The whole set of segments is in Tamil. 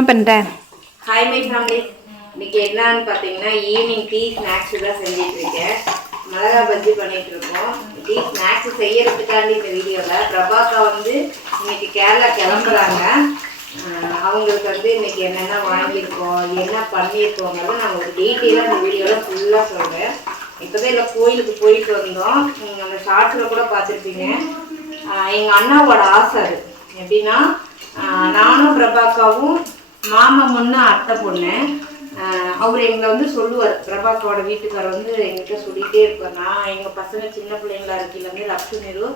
என்ன பண்ணுற? Hi my family. இன்னைக்கு என்னன்னு பார்த்தீங்கன்னா ஈவினிங் டீ ஸ்நாக்ஸ் தான் செஞ்சுட்டு இருக்கேன். மிளகா பஜ்ஜி பண்ணிட்டு இருக்கோம். டீ ஸ்நாக்ஸ் செய்யறதுக்காண்டி இந்த வீடியோவில் பிரபாக்கா வந்து இன்னைக்கு கேரளா கிளம்புறாங்க. அவங்களுக்கு வந்து இன்னைக்கு என்னென்ன வாங்கியிருக்கோம், என்ன பண்ணியிருக்கோங்கிறத நான் ஒரு டீட்டெயிலாக இந்த வீடியோவில் ஃபுல்லாக சொல்கிறேன். இப்போதான் இல்லை கோயிலுக்கு போயிட்டு வந்தோம். அந்த ஷார்ட்ஸில் கூட பார்த்துருப்பீங்க. எங்கள் அண்ணாவோட ஆசை அது எப்படின்னா, நானும் பிரபாக்காவும் மாமா பொண்ணு அத்தை பொண்ணு. அவர் எங்களை வந்து சொல்லுவார், பிரபாக்காவோட வீட்டுக்காரர் வந்து எங்கிட்ட சொல்லிகிட்டே இருப்பார். நான் எங்கள் பசங்க சின்ன பிள்ளைங்களா இருக்கிலேருந்து லக்ஷு நிரு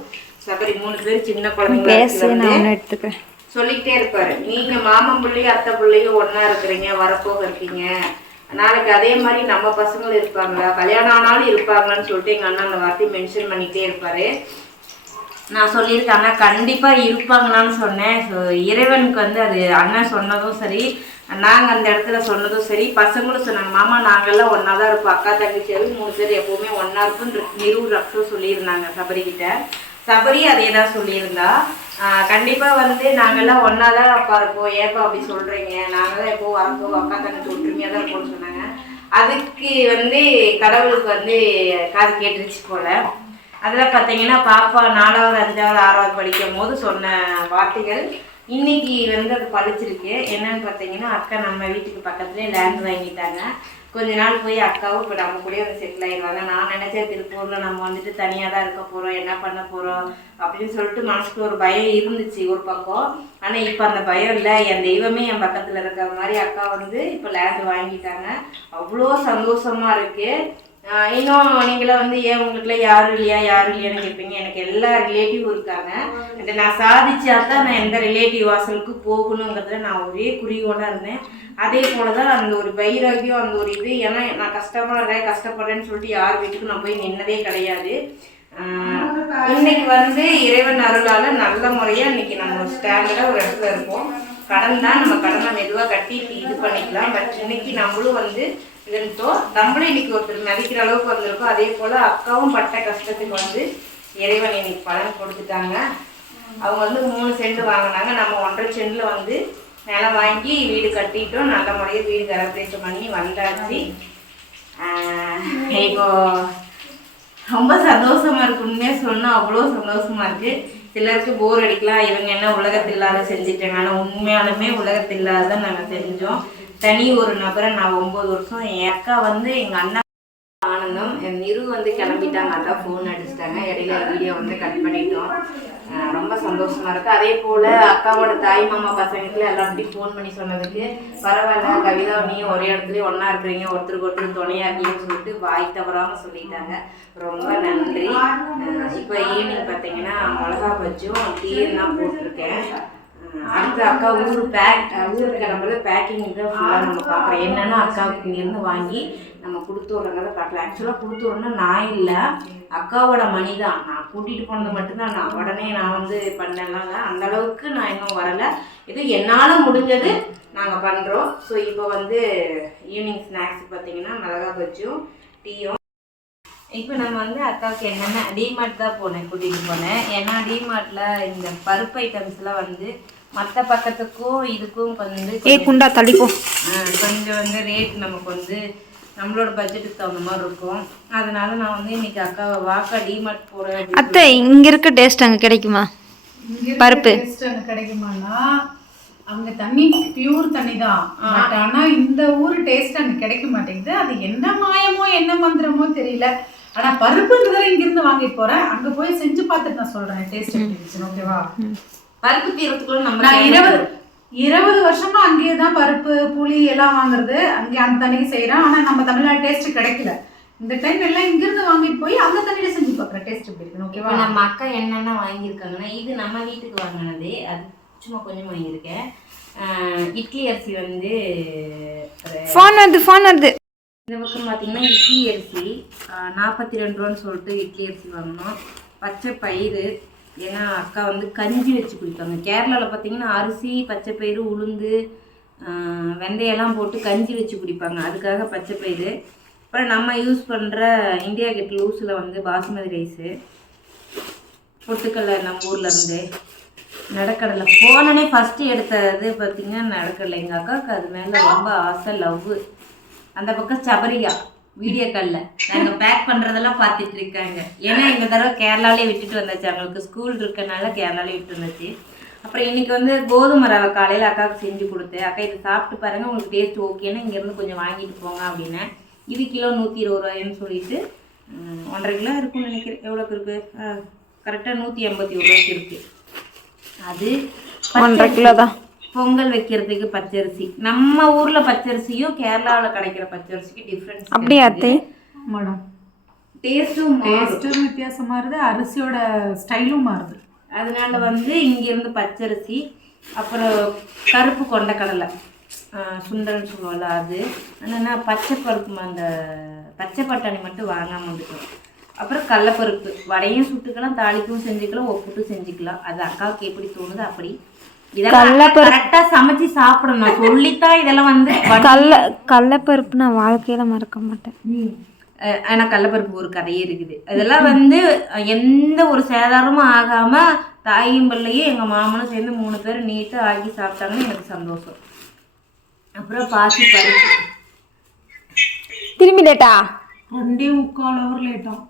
சபரி 3 பேர் சின்ன குழந்தைங்களா எடுத்துக்கிறேன் சொல்லிக்கிட்டே இருப்பார். நீங்கள் மாமன் பிள்ளையும் அத்தை பிள்ளையும் ஒன்றா இருக்கிறீங்க, வரப்போக இருக்கீங்க, நாளைக்கு அதே மாதிரி நம்ம பசங்களும் இருப்பாங்களா, கல்யாணம் ஆனாலும் இருப்பாங்களான்னு சொல்லிட்டு எங்கள் அண்ணா அந்த வார்த்தையை மென்ஷன் பண்ணிகிட்டே இருப்பார். நான் சொல்லியிருக்காங்க கண்டிப்பாக இருப்பாங்களான்னு சொன்னேன். ஸோ இறைவனுக்கு வந்து அது அண்ணன் சொன்னதும் சரி, நாங்கள் அந்த இடத்துல சொன்னதும் சரி, பசங்களும் சொன்னாங்க மாமா நாங்கள்லாம் ஒன்றா தான் இருப்போம், அக்கா தங்கச்சியாவது 3 பேர் எப்போவுமே ஒன்றா இருக்கும்னு நிரு ரக்ஷும் சொல்லியிருந்தாங்க சபரிக்கிட்ட. சபரி அதே தான் சொல்லியிருந்தா. கண்டிப்பாக வந்து நாங்கள்லாம் ஒன்றா தான் அப்பா இருப்போம், ஏப்பா அப்படி சொல்கிறீங்க, நாங்கள் தான் எப்போ வரப்போம் அக்கா தங்கச்சி ஒற்றுமையாக தான் இருப்போம்னு சொன்னாங்க. அதுக்கு வந்து கடவுளுக்கு வந்து காது கேட்டுருச்சு போல். அதில் பார்த்தீங்கன்னா பாப்பா 4வது 5வது 6வது படிக்கும் போது சொன்ன வார்த்தைகள் இன்னைக்கு வந்து அது பழிச்சிருக்கு. என்னன்னு பார்த்தீங்கன்னா, அக்கா நம்ம வீட்டுக்கு பக்கத்துலேயே லேண்ட் வாங்கிட்டாங்க. கொஞ்ச நாள் போய் அக்காவும் இப்போ நம்ம கூட வந்து செட்டில் ஆயிடுவாங்க. நான் நினச்சேன் திருப்பூரில் நம்ம வந்துட்டு தனியாக தான் இருக்க போகிறோம், என்ன பண்ண போகிறோம் அப்படின்னு சொல்லிட்டு மனசுக்கு ஒரு பயம் இருந்துச்சு ஒரு பக்கம். ஆனால் இப்போ அந்த பயம் இல்லை, என் தெய்வமே என் பக்கத்தில் இருக்கிற மாதிரி அக்கா வந்து இப்போ லேண்ட் வாங்கிட்டாங்க. அவ்வளோ சந்தோஷமாக இருக்குது. இன்னும் நீங்களாம் வந்து ஏன் உங்களுக்குலாம் யாரும் இல்லையான்னு கேட்பீங்க. எனக்கு எல்லா ரிலேட்டிவும் இருக்காங்க. நான் சாதிச்சா தான் நான் எந்த ரிலேட்டிவ் வாசலுக்கு போகணுங்கிறதுல நான் ஒரே குறியோடு இருந்தேன். அதே போல தான் அந்த ஒரு வைராகியம், அந்த ஒரு இது, ஏன்னா நான் கஷ்டப்படுறேன்னு சொல்லிட்டு யார் வீட்டுக்கும் நான் போய் நின்னதே கிடையாது. இன்னைக்கு வந்து இறைவன் அருளால் நல்ல முறையாக இன்னைக்கு நம்ம ஸ்டாண்டர்டாக ஒரு இடத்துல இருப்போம். கடன் தான், நம்ம கடனை மெதுவாக கட்டி இது பண்ணிக்கலாம். பட் இன்னைக்கு நம்மளும் வந்து இருந்தோம், நம்மளும் இன்னைக்கு ஒருத்தர் மதிக்கிற அளவுக்கு வந்திருக்கோம். அதே போல் அக்காவும் பட்ட கஷ்டத்துக்கு வந்து இறைவன் இன்னைக்கு பலன் கொடுத்துட்டாங்க. அவங்க வந்து 3 சென்ட் வாங்கினாங்க, நம்ம 1.5 சென்டில் வந்து நிலம் வாங்கி வீடு கட்டிட்டோம். நல்ல முறையாக வீடு கரப்ரேஷன் பண்ணி வந்தாச்சு. இப்போ ரொம்ப சந்தோஷமாக இருக்குன்னே சொன்னால் அவ்வளோ சந்தோஷமாக இருக்குது. சிலருக்கு போர் அடிக்கலாம், இவங்க என்ன உலகத்தில்லாத செஞ்சுட்டாங்க. ஆனால் உண்மையாலுமே உலகத்தில்லாத நாங்கள் செஞ்சோம். தனி ஒரு நபரை நான் 9 வருஷம். என் அக்கா வந்து எங்கள் அண்ணா ஆனந்தம், என் நிரு வந்து கிளம்பிட்டாங்க, அதான் ஃபோன் அடிச்சிட்டாங்க. இடையில வீடியோ வந்து கட் பண்ணிட்டோம். ரொம்ப சந்தோஷமா இருக்கு. அதே போல் அக்காவோட தாய் மாமா பசங்களுக்கு எல்லாத்தையும் ஃபோன் பண்ணி சொன்னதுக்கு பரவாயில்ல கவிதா நீ ஒரே இடத்துலயே ஒன்றா இருக்கிறீங்க, ஒருத்தருக்கு ஒருத்தர் துணையா இருக்கீங்கன்னு சொல்லிட்டு வாய் தவறாமல் சொல்லிட்டாங்க. ரொம்ப நன்றி. இப்போ ஈவினிங் பார்த்தீங்கன்னா மிளகா பஜ்ஜும் டீயும் தான் போட்டிருக்கேன். அடுத்து அக்கா ஊருக்கு கிளம்புறது பேக்கிங் தான் ஃபுல்லாக நம்ம பார்க்குறோம். என்னென்னா அக்காவுக்கு இங்கேருந்து வாங்கி நம்ம கொடுத்து விட்றங்கிறத பார்க்கலாம். ஆக்சுவலாக கொடுத்து விட்றோன்னா நான் இல்லை, அக்காவோட மணி தான். நான் கூட்டிகிட்டு போனது மட்டும்தான். நான் உடனே நான் வந்து பண்ணலாம், அந்தளவுக்கு நான் இன்னும் வரலை. இது என்னால் முடிஞ்சது நாங்கள் பண்ணுறோம். ஸோ இப்போ வந்து ஈவினிங் ஸ்நாக்ஸ் பார்த்தீங்கன்னா மிளகா பஜ்ஜும் டீயும். இப்போ நம்ம வந்து அக்காவுக்கு என்னென்ன டிமார்ட் தான் கூட்டிகிட்டு போனேன். ஏன்னா டிமார்ட்டில் இந்த பருப்பு ஐட்டம்ஸ்லாம் வந்து மற்ற பக்கத்துக்கும் இதுக்கும் கொஞ்சம் வந்து ரேட் நமக்கு வந்து நம்மளோட பட்ஜெட்டுக்கு தகுந்த மாதிரி இருக்கும். அதனால நான் வந்து இன்னைக்கு அக்காவை வாக்கா டிமார்ட் போகிறேன். அத்தை இங்கே இருக்க டேஸ்ட் அங்கே கிடைக்குமா? பருப்பு டேஸ்ட் அங்கே கிடைக்குமானா அங்கே தண்ணி பியூர் தண்ணி தான். பட் ஆனால் இந்த ஊர் டேஸ்ட் அங்கே கிடைக்க மாட்டேங்குது. அது என்ன மாயமோ என்ன மந்திரமோ தெரியல. ஆனால் பருப்புன்றதை இங்கிருந்து வாங்கிட்டு போகிறேன். அங்கே போய் செஞ்சு பார்த்துட்டு நான் சொல்கிறேன் டேஸ்ட் எப்படி இருந்துச்சு. ஓகேவா? பருப்பு தீரத்துக்குள்ள நம்ம 20 வருஷமா அங்கேயே தான் பருப்பு புளி எல்லாம் வாங்குறது. அங்கே அந்த தண்ணிக்கு செய்கிறேன். ஆனால் நம்ம தமிழ்நாடு டேஸ்ட் கிடைக்கல. இந்த டைம் எல்லாம் இங்கிருந்து வாங்கிட்டு போய் அந்த தண்ணியில செஞ்சு பார்க்குறேன் டேஸ்ட் எப்படி இருக்குன்னு. ஓகேவா? நம்ம அக்கா என்னென்ன வாங்கியிருக்காங்கன்னா, இது நம்ம வீட்டுக்கு வாங்கினது, அது சும்மா கொஞ்சம் வாங்கியிருக்கேன். இட்லி அரிசி வந்து ஃபோன் வருது. இந்த பக்கம் பார்த்தீங்கன்னா இட்லி அரிசி 42 ரூபான்னு சொல்லிட்டு இட்லி அரிசி வாங்கினோம். பச்சை பயிறு, ஏன்னா அக்கா வந்து கஞ்சி வச்சு குடிப்பாங்க. கேரளாவில் பார்த்தீங்கன்னா அரிசி பச்சை பயிறு உளுந்து வெந்தயம்லாம் போட்டு கஞ்சி வச்சு குடிப்பாங்க, அதுக்காக பச்சை பயிறு. அப்புறம் நம்ம யூஸ் பண்ணுற இந்தியா கேட் லூஸில் வந்து பாசுமதி ரைஸு, பொட்டுக்கல்லை நம்ம ஊர்லேருந்து. நடக்கடலை போனோடனே ஃபஸ்ட்டு எடுத்தது பார்த்தீங்கன்னா நடக்கடலை. எங்கள் அக்காவுக்கு அது மேலே ரொம்ப ஆசை, லவ். அந்த பக்கம் சபரியா வீடியோ காலில் நாங்கள் பேக் பண்ணுறதெல்லாம் பார்த்துட்டு இருக்காங்க. ஏன்னா இந்த தடவை கேரளாலே விட்டுட்டு வந்தாச்சு, அவங்களுக்கு ஸ்கூல் இருக்கனால கேரளாலே விட்டு வந்துச்சு. அப்புறம் இன்றைக்கி வந்து கோதுமை ரவை காலையில் அக்காவுக்கு செஞ்சு கொடுத்தேன். அக்கா இதை சாப்பிட்டு பாருங்கள், உங்களுக்கு டேஸ்ட் ஓகேன்னா இங்கேருந்து கொஞ்சம் வாங்கிட்டு போங்க அப்படின்னேன். இது கிலோ 120 ரூபாய்ன்னு சொல்லிட்டு 1.5 கிலோ இருக்குன்னு நினைக்கிறேன். எவ்வளோக்கு இருக்குது? கரெக்டாக 181 ரூபாய்க்கு இருக்குது. அது 1.5 கிலோ தான். பொங்கல் வைக்கிறதுக்கு பச்சரிசி. நம்ம ஊரில் பச்சரிசியும் கேரளாவில் கிடைக்கிற பச்சரிசிக்கு டிஃப்ரென்ஸ். அப்படியே அத்தை மேடம் டேஸ்ட்டும் வித்தியாசமாக இருக்குது, அரிசியோட ஸ்டைலும் மாறுது. அதனால வந்து இங்கேருந்து பச்சரிசி, அப்புறம் கருப்பு கொண்டக்கடலை சுண்டல்னு சொல்லுவோம்ல அது, என்னென்னா பச்சை பருப்பு, அந்த பச்சை பட்டாணி மட்டும் வாங்காமல் வந்துட்டோம். அப்புறம் கடலப்பருப்பு வடையும் சுட்டுக்கலாம், தாளிப்பும் செஞ்சுக்கலாம், ஒப்புட்டும் செஞ்சுக்கலாம். அது அக்காவுக்கு எப்படி தோணுது அப்படி. இதெல்லாம் கரெக்டாக சமைச்சு சாப்பிடணும். சொல்லித்தான் இதெல்லாம் வந்து கடலப்பருப்பு நான் வாழ்க்கையில் மறக்க மாட்டேன். ஆனால் கடலப்பருப்பு ஒரு கதையே இருக்குது. இதெல்லாம் வந்து எந்த ஒரு சேதாரமும் ஆகாமல் தாயும் பிள்ளையும் எங்கள் மாமனும் சேர்ந்து 3 பேர் நீட்டாக ஆக்கி சாப்பிட்டாங்கன்னு எனக்கு சந்தோஷம். அப்புறம் பாசி பருப்பு திரும்பி லேட்டா 2.25 ஹவர் லேட்டும்.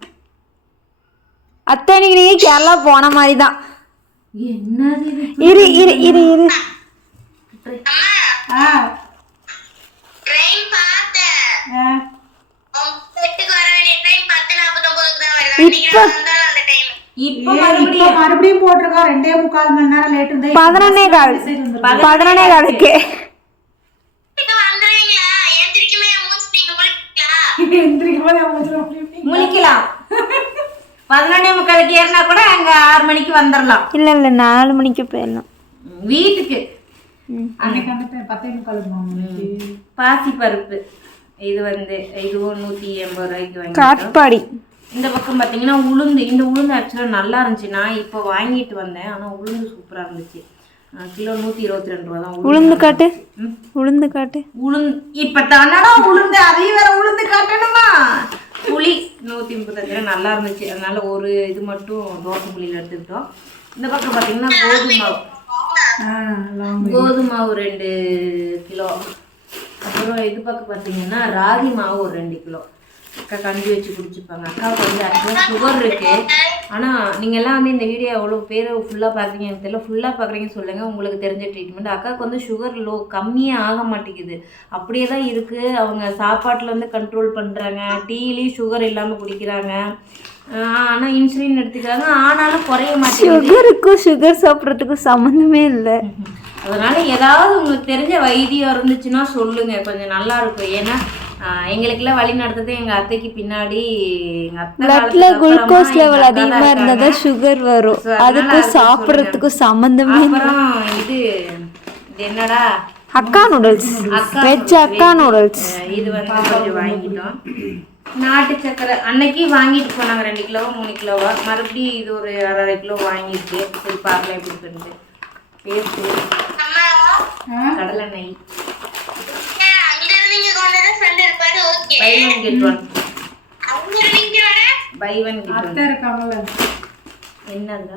அத்தை இன்னைக்கு நீங்க கேரளா போன மாதிரி தான். என்னது இரு இரு இரு இரு இப்ப மறுபடியும் போட்டிருக்கா 2.25 மணி நேரம் லேட். 11 காலுக்கு முழிக்கலாம். 11:45 ஏறினா கூட அங்க 6 மணிக்கு வந்துடலாம். இல்ல 4 மணிக்கு போயிடலாம் வீட்டுக்கு. பாசி பருப்பு இது வந்து இதுவும் 180 ரூபாய்க்கு வாங்கி. காட்பாடி. இந்த பக்கம் பார்த்தீங்கன்னா உளுந்து. இந்த உளுந்து ஆக்சுவலாக நல்லா இருந்துச்சு. நான் இப்போ வாங்கிட்டு வந்தேன், ஆனால் உளுந்து சூப்பராக இருந்துச்சு. கிலோ 122 ரூபா தான். உளுந்து காட்டு, உளுந்து காட்டு. இப்போ தானடா உளுந்து, அதையும் வேற உளுந்து காட்டணுமா? புளி 135 ரூபா நல்லா இருந்துச்சு. அதனால ஒரு இது மட்டும் தோசை புளியில் எடுத்துக்கிட்டோம். இந்த பக்கம் பார்த்தீங்கன்னா கோதுமை மாவு 2 கிலோ. அப்புறம் இது பக்கம் பார்த்தீங்கன்னா ராகி மாவு ஒரு 2 கிலோ. அக்கா கஞ்சி வச்சு குடிச்சுப்பாங்க. அக்காவுக்கு வந்து ஆக்சுவலாக சுகர் இருக்குது. ஆனால் நீங்கள் எல்லாம் வந்து இந்த வீடியோ எவ்வளோ பேர் ஃபுல்லாக பார்க்குறீங்க எனக்கு தெரியல. ஃபுல்லாக பார்க்குறீங்கன்னு சொல்லுங்கள், உங்களுக்கு தெரிஞ்ச ட்ரீட்மெண்ட். அக்காவுக்கு வந்து சுகர் கம்மியே ஆக மாட்டேங்குது, அப்படியே தான் இருக்குது. அவங்க சாப்பாட்டில் வந்து கண்ட்ரோல் பண்ணுறாங்க, டீலையும் சுகர் இல்லாமல் குடிக்கிறாங்க, ஆனால் இன்சுலின் எடுத்துக்கிறாங்க, ஆனாலும் குறைய மாட்டேங்குது. சுகருக்கும் சுகர் சாப்பிட்றதுக்கும் சம்மந்தமே இல்லை. அதனால் ஏதாவது உங்களுக்கு தெரிஞ்ச வைத்தியம் இருந்துச்சுன்னா சொல்லுங்கள், கொஞ்சம் நல்லா இருக்கும். ஏன்னா எங்களுக்கெல்லாம் வழி நடத்துறது எங்கள் அத்தைக்கு பின்னாடி. பிளட்ல குளுக்கோஸ் லெவல் அதிகமாக இருந்தால் தான் சுகர் வரும். அதுக்கும் சாப்பிட்றதுக்கும் சம்மந்தமே. அப்புறம் இது என்னடா அக்கா நூடுல்ஸ், வெஜ் அக்கா நூடுல்ஸ். இது வந்து கொஞ்சம் வாங்கிட்டோம். நாட்டு சக்கரை அன்னைக்கு வாங்கிட்டு போனாங்க 2 கிலோவா 3 கிலோவா. மறுபடியும் இது ஒரு 1/2 கிலோ வாங்கிட்டு சரி பார்க்கலாம் எப்படி பண்ணிட்டு. பேஸ்ட்டு கடலை நெய் பை ஒன் கெட் ஒன். என்னங்க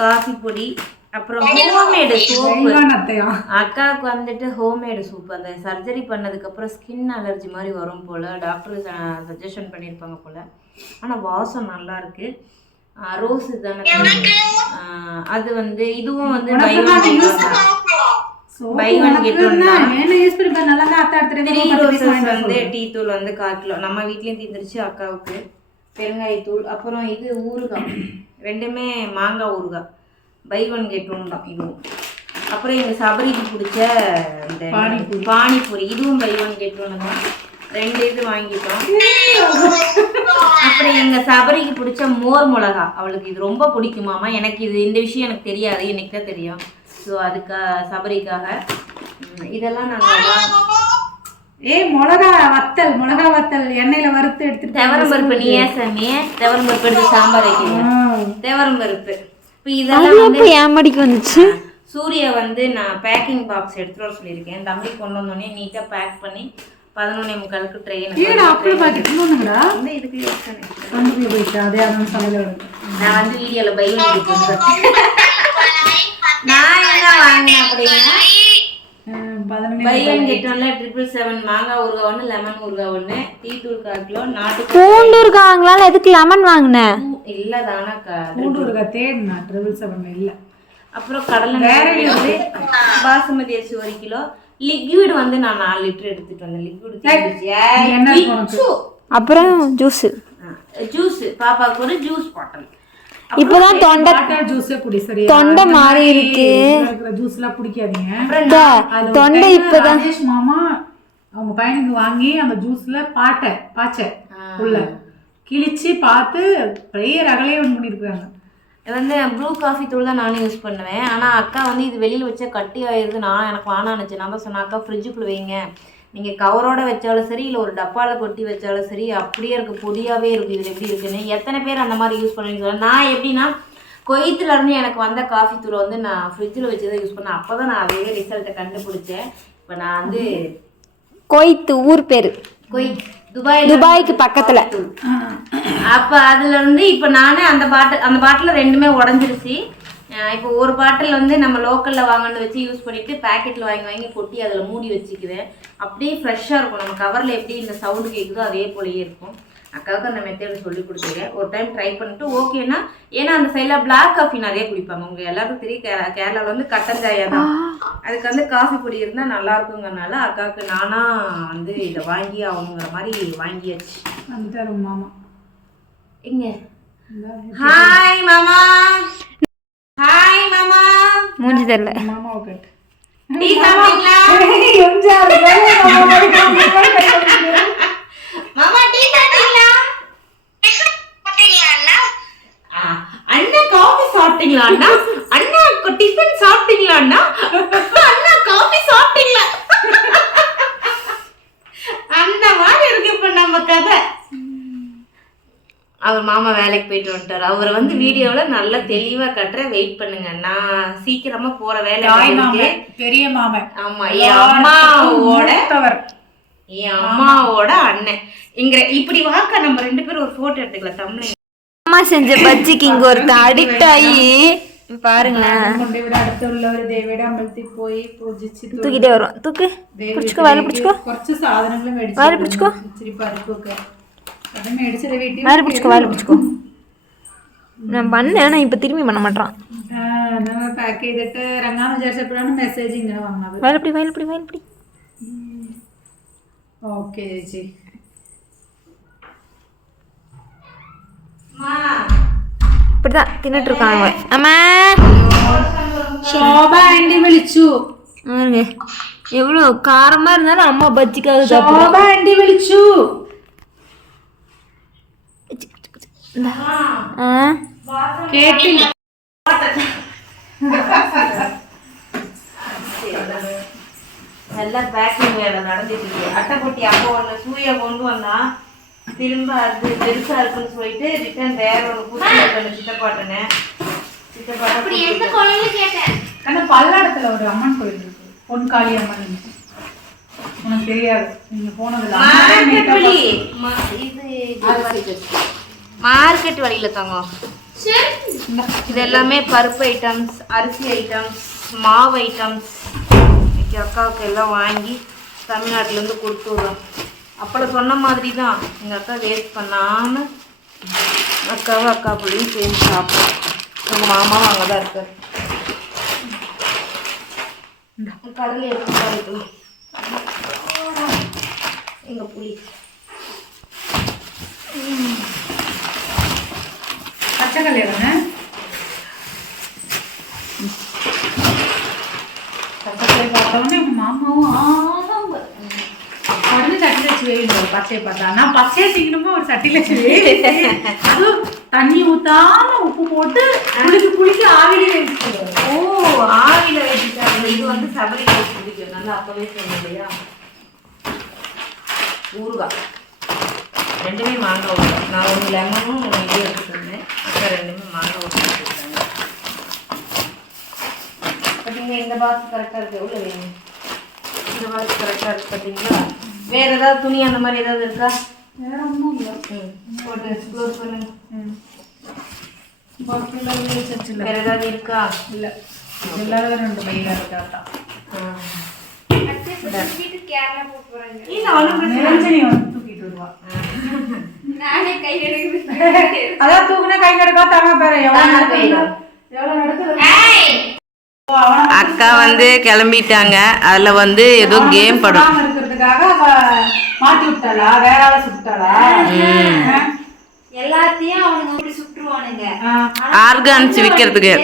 காஃபி பொடி, அப்புறம் ஹோம்மேடு சோப்பு. அக்காவுக்கு வந்துட்டு ஹோம்மேடு சூப். அந்த சர்ஜரி பண்ணதுக்கப்புறம் ஸ்கின் அலர்ஜி மாதிரி வரும் போல், டாக்டர் சஜஷன் பண்ணியிருப்பாங்க போல். ஆனால் வாசம் நல்லா இருக்கு. ரோஸ் தானே அது வந்து இதுவும் வந்து பை ஒன் கெட் ஒன் வந்து டீ தூள் வந்து 1/4 கிலோ. நம்ம வீட்லேயும் தீர்ந்துருச்சு. அக்காவுக்கு பெருங்காயத்தூள், அப்புறம் இது ஊறுகாய் 2மே மாங்காய் ஊறுகாய் பை ஒன் கெட் ஒன் தான் இதுவும். அப்புறம் எங்கள் சபரிக்கு பிடிச்ச இந்த பானிபூரி இதுவும் பை ஒன் கெட் ஒன்று தான். 2 இது வாங்கிட்டோம். அப்புறம் எங்கள் சபரிக்கு பிடிச்ச மோர் மிளகா, அவளுக்கு இது ரொம்ப பிடிக்குமாமா. எனக்கு இந்த விஷயம் எனக்கு தெரியாது, எனக்கு தான் தெரியும். ஸோ சபரிக்காக இதெல்லாம் நாங்கள் மிளகா வத்தல் எண்ணெயில் வறுத்து எடுத்துட்டு. துவரம் பருப்பு நீ ஏன் சாமி துவரம் பருப்பு எடுத்து சாம்பார் வைக்கிறீங்க? துவரம் பருப்பு இப்போ இதெல்லாம் வந்து ஏமாடிக்கு வந்துச்சு. சூர்யா வந்து நான் பேக்கிங் பாக்ஸ் எடுத்துகிட்டு வர சொல்லியிருக்கேன். தம்பி கொண்டு வந்தோடனே நீட்டாக பேக் பண்ணி 11:45 ட்ரெயின். ஏடா அப்பள பாக்கெட் இன்னொன்னுங்கடா இந்த இதுக்கு யோசனை கண்டுபிடி போயிட்டா அதே அதான் சமையல வருது. நான் வந்து வீடியோல பை பண்ணிட்டு நான் என்ன வாங்கினேன் அப்படின்னா 11 பை ஒன் கெட் ஒன்ல 777 மாங்காய் ஊறுகாய் 1 லெமன் ஊறுகாய் 1 டீ தூள் 1/4 கிலோ நாட்டு பூண்டு இருக்காங்களால எதுக்கு லெமன் வாங்கினேன்? இல்லதானா பூண்டு இருக்கா தேடுனா 777 இல்ல. அப்புறம் கடலை வேற வந்து பாசுமதி அரிசி 1 கிலோ. லிக்விட் வந்து நான் 4 லிட்டர் எடுத்துட்டு வந்தேன். லிக்விட் அப்புறம் ஜூஸ் பாப்பாக்கு ஒரு ஜூஸ் பாட்டில். இப்பதான் தொண்டை ஜூஸ் குடி சரியா. தொண்டை மாறி இருக்கு. ஜூஸ்லாம் குடிக்காதீங்க. தொண்டை இப்பதான் மாமா அவங்க பையனுக்கு வாங்கி அந்த ஜூஸ்ல பாச்சை உள்ள கிழிச்சு பார்த்து பெரிய ரகலையே ஒன்று பண்ணியிருக்காங்க. இது வந்து ப்ளூ காஃபி தூள் தான் நானும் யூஸ் பண்ணுவேன். ஆனால் அக்கா வந்து இது வெளியில் வச்சா கட்டி ஆயிடுது. எனக்கு வானானுச்சு. நான் தான் சொன்னேன் அக்கா ஃப்ரிட்ஜுக்குள்ளே வைங்க, நீங்கள் கவரோட வச்சாலும் சரி இல்லை ஒரு டப்பாவில் கொட்டி வச்சாலும் சரி அப்படியே இருக்குது, பொடியாகவே இருக்குது. இது எப்படி இருக்குன்னு எத்தனை பேர் அந்த மாதிரி யூஸ் பண்ணுவீங்க? நான் எப்படின்னா கொய்த்துலேருந்து எனக்கு வந்த காஃபி தூளை வந்து நான் ஃப்ரிட்ஜில் வச்சு தான் யூஸ் பண்ணேன். அப்போ தான் நான் அதே ரிசல்ட்டை கண்டுபிடிச்சேன். இப்போ நான் வந்து கொய்த்து ஊர் பேர் துபாய்க்கு பக்கத்துல. அப்ப அதுல இருந்து இப்ப நானே அந்த பாட்டில் ரெண்டுமே உடஞ்சிருச்சு. இப்போ ஒரு பாட்டில் வந்து நம்ம லோக்கல்ல வாங்கினது வச்சு யூஸ் பண்ணிட்டு பேக்கெட்ல வாங்கி கொட்டி அதுல மூடி வச்சுக்குவேன். அப்படியே ஃப்ரெஷ்ஷா இருக்கும். நம்ம கவர்ல எப்படி இந்த சவுண்டு கேட்குதோ அதே போலயே இருக்கும். அக்காவுக்கு அந்த மெத்தேட் சொல்லி கொடுத்துருக்கேன். ஒரு டைம் ட்ரை பண்ணிட்டு ஓகேன்னா, ஏன்னா அந்த சைடில் பிளாக் காஃபி நிறைய குடிப்பாங்க. உங்க எல்லாருக்கும் தெரியும் கேரளாவில் வந்து கட்டன் சாயா தான். அதுக்கு வந்து காஃபி பொடி இருந்தால் நல்லா இருக்குங்கிறனால அக்காவுக்கு நானா வந்து இதை வாங்கி ஆகணுங்கிற மாதிரி வாங்கியாச்சு. வந்துட்டாரு மாமா. எங்க ஹாய் மாமா, ஹாய் மாமா. மூஞ்சி தெரியல மாமாவை கட்டு. டீ சாப்பிட்டீங்களா? மாமா டீ சாப்பிட்டீங்களா? அண்ணா காஃபி சாப்பிட்டீங்களா? அண்ணா டிஃபன் சாப்பிட்டீங்களா? அண்ணா காஃபி சாப்பிட்டீங்களா? அந்த மாதிரி இருக்கு இப்ப நம்ம கதை. அவர் மாமா வேலைக்கு போயிட்டு வந்துட்டாரு. அவரை வந்து வீடியோல நல்லா தெளிவா கட்டுறேன், வெயிட் பண்ணுங்க. நான் சீக்கிரமா போற வேலை பெரிய மாமன். ஆமா, என் அம்மாவோட அண்ணன் இங்க இப்படி வாக்க நம்ம 2 பேரும் ஒரு போட்டோ எடுத்துக்கலாம். தமிழ் அம்மா செஞ்ச பஜ்ஜிக்கு இங்க ஒருத்தன் அடிக்ட் ஆகி பாருங்களேன். அடுத்து உள்ள ஒரு தேவியோட அம்பலத்துக்கு போய் பூஜிச்சு தூக்கிட்டே வரும். தூக்கு பிடிச்சுக்கோ, வாயில பிடிச்சுக்கோ. കുറച്ച് സാധനങ്ങളും മേടിച്ചു. വായില പിടിച്ചോ. ഇച്ചിരി പരിപ്പൊക്കെ അത് മേടിച്ചിട്ട് വീട്ടിൽ வாயில பிடிச்சுக்கோ, வாயில பிடிச்சுக்கோ. நான் பண்ணேன், ஆனா இப்ப திரும்பி பண்ண மாட்டான். നമ്മൾ പാക്ക് ചെയ്തിട്ട് ഇറങ്ങാന്ന് വിചാരിച്ചപ്പോഴാണ് മെസ്സേജ് ഇങ്ങനെ വന്നത്. വായില പിടി. ഓക്കെ ചേച്ചി. இப்படிதான் தின்னுட்டு இருக்காங்க. அம்மா ശോഭ ആന്റി വിളിച്ചു. எவ்வளவு காரமா இருந்தாலும் அம்மா பஜ்ஜிக்காக ശോഭ ആന്റി വിളിച്ചു. கேட்டில்ல. எல்லாம் பேக்கிங் வேலை நடந்துட்டு இருக்கு. அட்டைப்பொட்டி அப்போ ஒன்று சூயா கொண்டு வந்தா திரும்ப அது பெருசா இருக்குன்னு சொல்லிட்டு ரிட்டர்ன் வேற ஒரு புதுசு பண்ண சித்தப்பாட்டனே. ஆனா பல்லடத்துல ஒரு அம்மன் கோயில் இருக்கு, பொன்காளி அம்மன். உனக்கு தெரியாது, நீங்க போனதுல. மார்க்கெட் வழியில தாங்க. இது எல்லாமே பருப்பு ஐட்டம்ஸ், அரிசி ஐட்டம்ஸ், மாவு ஐட்டம்ஸ். இன்னைக்கு அக்காவுக்கு எல்லாம் வாங்கி தமிழ்நாட்டிலேருந்து கொடுத்து விடுறோம். அப்பளம் சொன்ன மாதிரி தான் எங்கள் அக்கா வேஸ்ட் பண்ணாமல் அக்காவும் அக்கா பிள்ளையும் சேர்ந்து சாப்பிடும். எங்கள் மாமாவும் அங்கே தான் இருக்கார். கடலை எடுத்து இருக்கலாம் எங்கள் புளி. பச்சைக்கல்லையா தானே? பச்சைக்கல்லை பார்த்தோன்னே எங்கள் மாமாவும் உடனே சட்டியில் வச்சு வேணும். பச்சையை பார்த்தா நான் பச்சையை திங்கணுமா ஒரு சட்டியில் வச்சு வேணும். அதுவும் தண்ணி ஊற்றாம உப்பு போட்டு புளிக்கு ஆவிலே வேணும். ஓ, ஆவில வேண்டிட்டாங்க. இது வந்து சபரி பிடிக்கும். நல்லா அப்பவே சொன்னேன் இல்லையா. ஊறுகாய் ரெண்டுமே மாங்காய் ஊறுகாய். நான் ஒன்று லெமனும் இது எடுத்துருந்தேன். அப்புறம் ரெண்டுமே மாங்காய் ஊறுகாய் எடுத்துருக்காங்க. பார்த்தீங்கன்னா இந்த பாக்ஸ் கரெக்டாக இருக்குது. எவ்வளோ வேணும்? இந்த மாதிரி கரெக்டாக இருக்குது பார்த்தீங்களா? வேறு ஏதாவது துணி அந்த மாதிரி ஏதாவது இருக்கா? வேற ஒன்றும் இல்லை. போட்டு எக்ஸ்ப்ளோர் பண்ணுங்க. வேற ஏதாவது இருக்கா? இல்லை, எல்லாரும் 2 பையில இருக்காட்டா. நிரஞ்சனி வந்து தூக்கிட்டு வருவா. அதான் தூக்குனா கை கெடுக்கா தங்க பேர எவ்வளவு நடக்குது. அக்கா வந்து கிளம்பிட்டாங்க. அதுல வந்து ஏதோ கேம் படம் இருக்கிறதுக்காக மாத்தி விட்டாளா, வேற ஆள சுட்டாளா? எல்லாத்தையும் அவனுங்க அப்படி சுட்டுருவானுங்க. ஆர்கான்ஸ் விக்கிறதுக்கு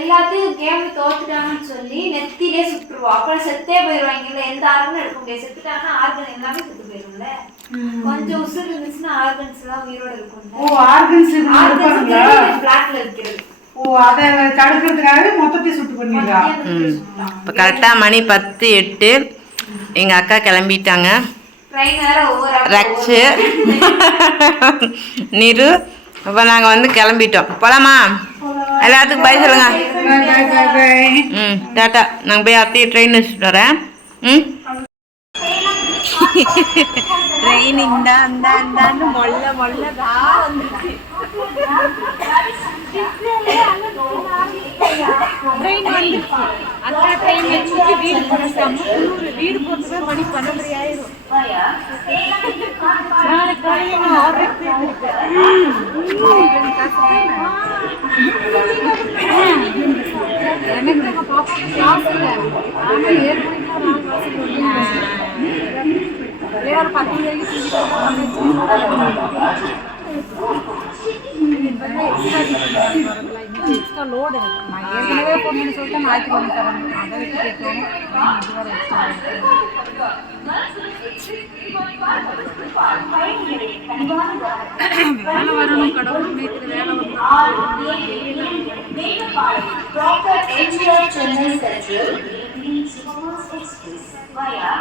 எல்லாத்தையும் கேம் தோத்துட்டாங்கன்னு சொல்லி நெத்திலே சுட்டுருவா. அப்புறம் செத்தே போயிருவாங்கல்ல, எந்த ஆர்கனும் எடுக்க முடியாது. செத்துட்டாங்கன்னா ஆர்கன் எல்லாமே செத்து போயிரும்ல. கொஞ்சம் உசுறு இருந்துச்சுன்னா ஆர்கன்ஸ் எல்லாம் உயிரோட இருக்கும்ல. ஓ, ஆர்கன்ஸ் பிளாட்ல இருக்கிறது. ஓ, அதை தடுக்கிறதுக்காகவே மொத்தத்தை சுட்டு பண்ணிடுறா. இப்போ கரெக்டாக மணி 10:08. எங்கள் அக்கா கிளம்பிட்டாங்க. ரக்ஷு நிரு இப்போ நாங்கள் வந்து கிளம்பிட்டோம். போலாமா? எல்லாத்துக்கும் பை சொல்லுங்க. டாட்டா. நாங்கள் போய் அத்தையை ட்ரெயின் வச்சுட்டு வரேன். ட்ரெயின் இந்தான்னு மொல்லதான் வந்துச்சு. ட்ரெயின் வந்துச்சு. அக்கா ட்ரெயின் வச்சு வீடு போட்டு வீடு போட்டு மணி 12 ஆயிரும். நாளைக்கு காலையில் நான் ஆர்டர் எனக்கு காசு இல்லை. ஆனால் 7 மணிக்கு வேறு 10 எக்ஸ்ட்ரா லோடு இருக்கு. நான் ஏற்கனவே போகணும்னு சொல்லிட்டு நாளைக்கு வந்து தரேன். அதை வச்சு கேட்கணும். இது வேறு எக்ஸ்ட்ரா வேலை வரணும். கடவுள் நேற்று வேலை வந்து Vaya,